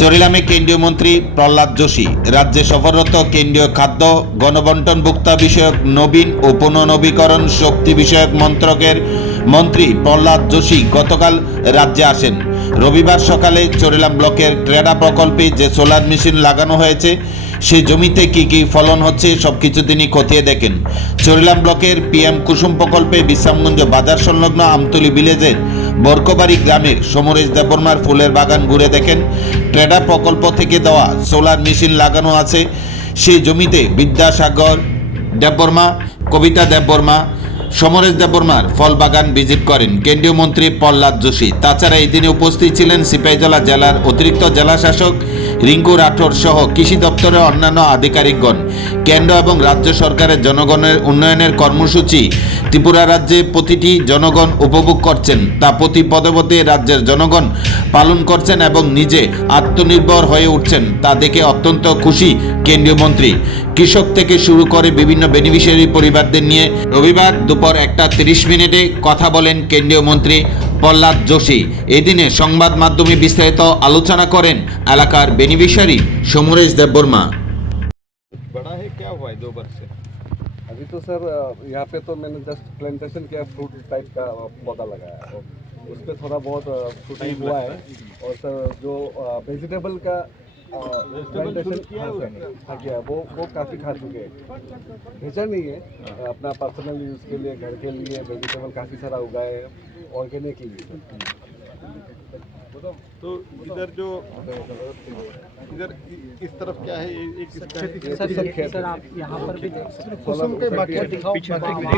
চরিলামে কেন্দ্রীয় মন্ত্রী প্রহ্লাদ যোশী রাজ্যে সফররত কেন্দ্রীয় খাদ্য গণবণ্টন বিষয়ক নবীন ও পুনর্নবীকরণ শক্তি বিষয়ক মন্ত্রকের মন্ত্রী প্রহ্লাদ যোশী গতকাল রাজ্যে আসেন। রবিবার সকালে চরিলাম ব্লকের ট্রেডা প্রকল্পে যে সোলার মেশিন লাগানো হয়েছে সেই জমিতে কি কি ফলন হচ্ছে সবকিছু তিনি খতিয়ে দেখেন। চরিলাম ব্লকের পিএম কুসুম প্রকল্পে বিশ্রামগঞ্জ বাজার সংলগ্ন আমতলী ভিলেজের বরকবাড়ি গ্রামের সমরেশ দেববর্মার ফুলের বাগান ঘুরে দেখেন। ট্রেডা প্রকল্প থেকে দেওয়া সোলার মেশিন লাগানো আছে সেই জমিতে বিদ্যাসাগর দেববর্মা, কবিতা দেববর্মা, সমরেশ দেববর্মার ফল বাগান ভিজিট করেন কেন্দ্রীয় মন্ত্রী প্রহ্লাদ যোশী। তাছাড়া এই দিনে উপস্থিত ছিলেন সিপাহীজলা জেলার অতিরিক্ত জেলাশাসক রিঙ্কু রাঠোর সহ কৃষি দপ্তরের অন্যান্য আধিকারিকগণ। কেন্দ্র এবং রাজ্য সরকারের জনগণের উন্নয়নের কর্মসূচি ত্রিপুরা রাজ্যে প্রতিটি জনগণ উপভোগ করছেন, তা প্রতি পদে পদে রাজ্যের জনগণ পালন করছেন এবং নিজে আত্মনির্ভর হয়ে উঠছেন, তা দেখে অত্যন্ত খুশি কেন্দ্রীয় মন্ত্রী। কৃষক থেকে শুরু করে বিভিন্ন বেনিফিশিয়ারি পরিবারদের নিয়ে রবিবার দুপুর 1:30 কথা বলেন কেন্দ্রীয় মন্ত্রী প্রহ্লাদ যোশী। এদিনে সংবাদ মাধ্যমে বিস্তারিত আলোচনা করেন এলাকার বেনিফিশিয়ারি সমরেশ দেববর্মা। बड़ा है, क्या हुआ है 2 वर्ष से? अभी तो सर यहाँ पे तो मैंने जस्ट प्लांटेशन किया, फ्रूट टाइप का पौधा लगाया और उस पर थोड़ा बहुत फ्रूटिंग हुआ है। और सर जो वेजिटेबल का प्लांटेशन किया वो काफ़ी खा चुके हैं, भेजा नहीं है अपना पर्सनल यूज़ के लिए, घर के लिए वेजिटेबल काफ़ी सारा उगाए हैं ऑर्गेनिकली। तो इधर जो इधर इस तरफ क्या है, एक सर आप यहाँ पर भी कुसुम के बाकी